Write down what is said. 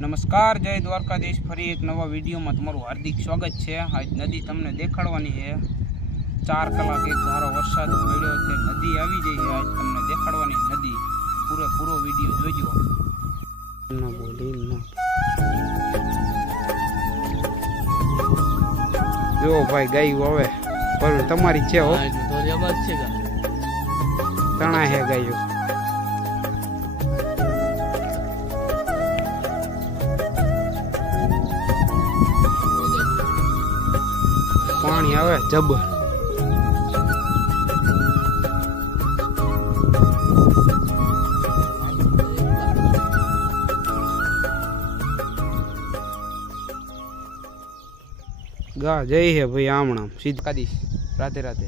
નમસ્કાર જય દ્વારકાધીશ. ફરી એક નવા વિડીયોમાં તમારું હાર્દિક સ્વાગત છે. આજ નદી તમને દેખાડવાની છે. ચાર કલાક એક ધારો વરસાદ પડ્યો એટલે નદી આવી જઈ છે. આજ તમને દેખાડવાની નદી. પૂરેપૂરો વીડિયો જોજો. ન બોલી ન. જો ભાઈ ગાયું હવે. પણ તમારી છે હો. તણા હે ગાયું. પાણી આવે જબર. ગા જઈ હે ભાઈ આમણામ સીધ. કાઢીશ રાતે રાતે.